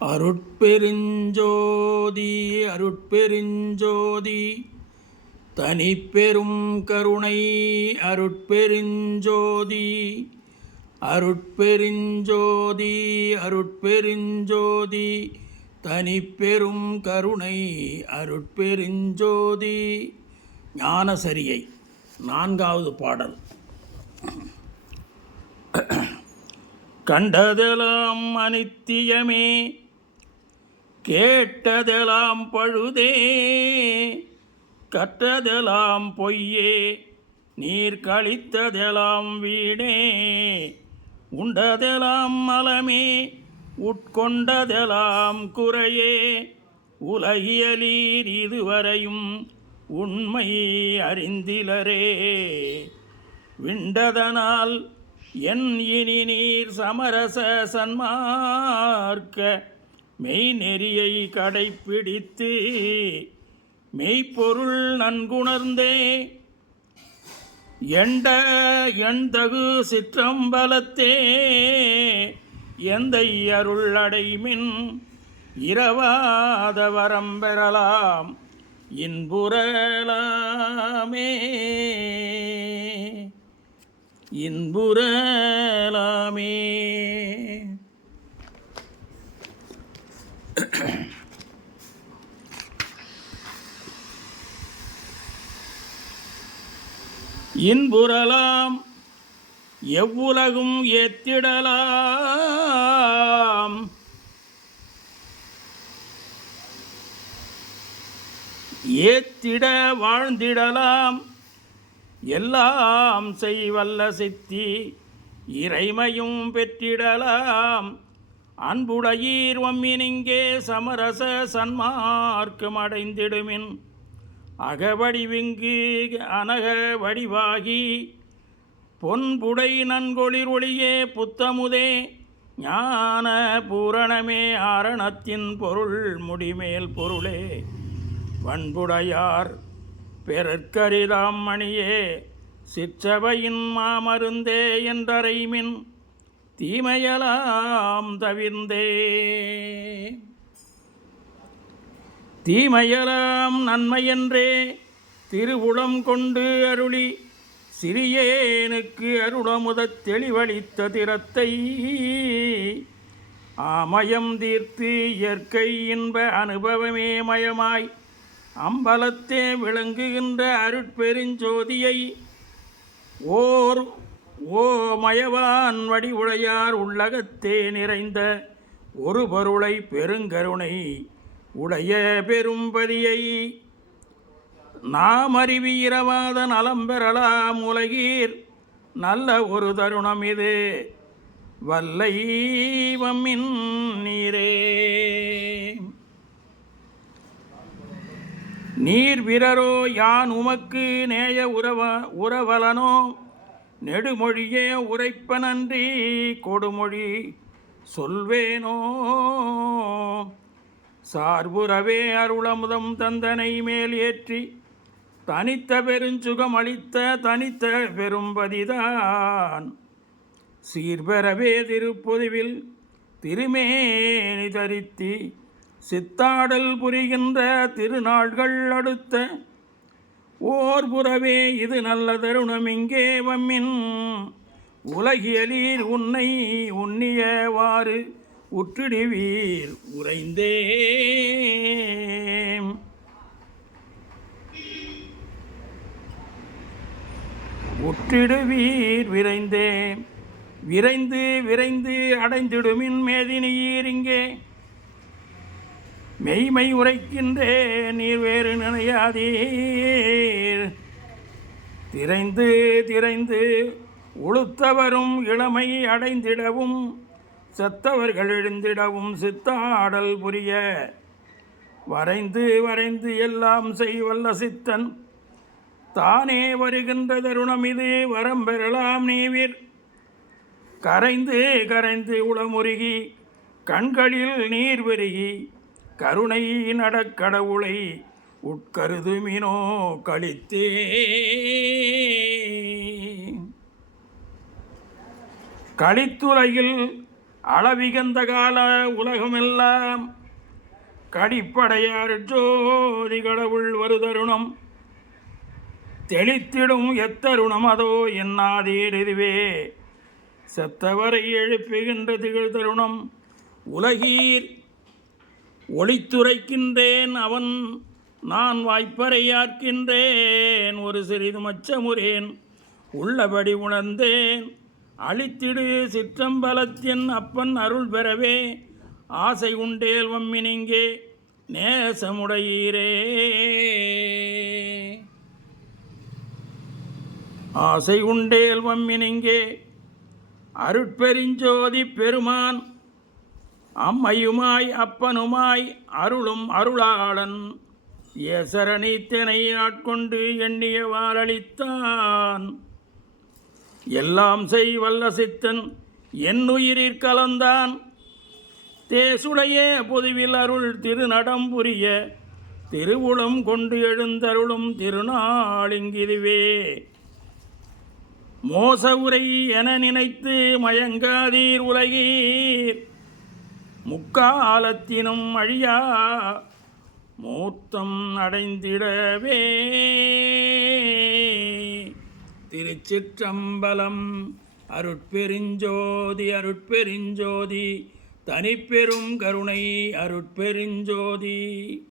அருட்பெருஞ்சோதி அருட்பெருஞ்சோதி தனிப்பெரும் கருணை அருட்பெருஞ்சோதி அருட்பெருஞ்சோதி அருட்பெருஞ்சோதி தனிப்பெரும் கருணை அருட்பெருஞ்சோதி. ஞானசரியை 4வது பாடல். கண்டதெல்லாம் அனித்தியமே, கேட்டதெல்லாம் பழுதே, கற்றதெல்லாம் பொய்யே, நீர் கழித்ததெல்லாம் வீணே, உண்டதெல்லாம் மலமே, உட்கொண்டதெல்லாம் குறையே, உலகியலீர் இதுவரையும் உண்மை அறிந்திலரே. விண்டதனால் என் இனி நீர் சமரச சன்மார்க்க மெய்நெறியை கடைப்பிடித்து மெய்ப்பொருள் நன்குணர்ந்தே எண்தகு சிற்றம்பலத்தே எந்தை அருள் அடைமின் இரவாத வரம் பெறலாம் இன்புறலாமே இன்புறலாமே. இன்புறலாம் எவ்வுலகும் ஏத்திடலாம், ஏத்திட வாழ்ந்திடலாம், எல்லாம் செய்வல்ல சித்தி இறைமையும் பெற்றிடலாம். அன்புடையீர் வம்மினிங்கே சமரச சன்மார்க்கம் அடைந்திடுமின் அகவடிவிங்கு அனக வடிவாகி பொன்புடை நன்கொளிர் ஒளியே புத்தமுதே ஞான பூரணமே ஆரணத்தின் பொருள் முடிமேல் பொருளே பண்புடையார் பெறற்கரிதாம் மணியே சிற்றவையின் மாமருந்தே என்றறைமின் தீமையலாம் தவிர்ந்தே. தீமையலாம் நன்மையென்றே திருவுளம் கொண்டு அருளி சிறியேனுக்கு அருளமுதத் தெளிவளித்த திறத்தை ஆமயம் தீர்த்து இயற்கை இன்ப அனுபவமே மயமாய் அம்பலத்தே விளங்குகின்ற அருட்பெருஞ்சோதியை ஓ மயவான் வடிவுடையார் உள்ளகத்தே நிறைந்த ஒரு பொருளை பெருங்கருணை உடைய பெரும்பதியை நாம் அறிவி இரவாத நலம் பெறலாம் உலகீர் நல்ல ஒரு தருணம் இது வல்லை வம்மின் நீரே. நீர் விரரோ யான் உமக்கு நேய உறவலனோ நெடுமொழியே உரைப்பனன்றி கொடுமொழி சொல்வேனோ. சார்புறவே அருளமுதம் தந்தனை மேல் ஏற்றி தனித்த பெருஞ்சுகம் அளித்த தனித்த பெரும்பதிதான் சீர்பெறவே திருப்பொதுவில் திருமேனி தரித்தி சித்தாடல் புரிகின்ற திருநாள்கள் அடுத்த ஓர் புறவே இது நல்ல தருணம் இங்கே வம்மின் உலகியலீர் உன்னை உன்னியவாறு உற்றிடுவீர் உறைந்தே. உற்றிடுவீர் விரைந்தே விரைந்து விரைந்து அடைந்திடுமின் மேதினியீர் இங்கே மெய்மை உரைக்கின்றே நீர் வேறு நினையாதீர். திரைந்து திரைந்து உளுத்தவரும் இளமை அடைந்திடவும் செத்தவர்கள் எழுந்திடவும் சித்தாடல் புரிய வரைந்து வரைந்து எல்லாம் செய்வல்ல சித்தன் தானே வருகின்ற தருணம் இது வரம் பெறலாம் நீவிர். கரைந்து கரைந்து உளமுருகி கண்களில் நீர் பெருகி கருணை நடக்கடவுளை உட்கருதுமினோ கழித்தே. கழித்துறையில் அளவிகந்த கால உலகமெல்லாம் கடிப்படையார் ஜோதி கடவுள் வருதருணம் தெளித்திடும் எத்தருணம் அதோ என்னாதீர் இதுவே செத்தவரை எழுப்புகின்ற திகழ் தருணம் உலகீர் ஒளித்துரைக்கின்றேன் அவன் நான் வாய்ப்பறையாக்கின்றேன் ஒரு சிறிது மச்சமுறேன் உள்ளபடி உணர்ந்தேன் அழித்திடு சிற்றம்பலத்தின் அப்பன் அருள் பெறவே ஆசை உண்டேல் வம்மினிங்கே நேசமுடையீரே ஆசை உண்டேல் வம்மினிங்கே அருட்பெருஞ்சோதி பெருமான் அம்மையுமாய் அப்பனுமாய் அருளும் அருளாளன் ஏசரணித்தனை ஆட்கொண்டு எண்ணிய வாரளித்தான் எல்லாம் செய் வல்ல சித்தன் என்னுயிரிற் கலந்தான் தேசுடைய பொதுவில் அருள் திருநடம் புரிய திருவுளம் கொண்டு எழுந்தருளும் திருநாளிங்கிதுவே மோச உரை என நினைத்து மயங்காதீர் உலகீர் முக்காலத்தினும் அழியா மூர்த்தம் அடைந்திடவே திருச்சிற்றம்பலம் அருட்பெருஞ்சோதி அருட்பெருஞ்சோதி தனிப்பெரும் கருணை அருட்பெருஞ்சோதி.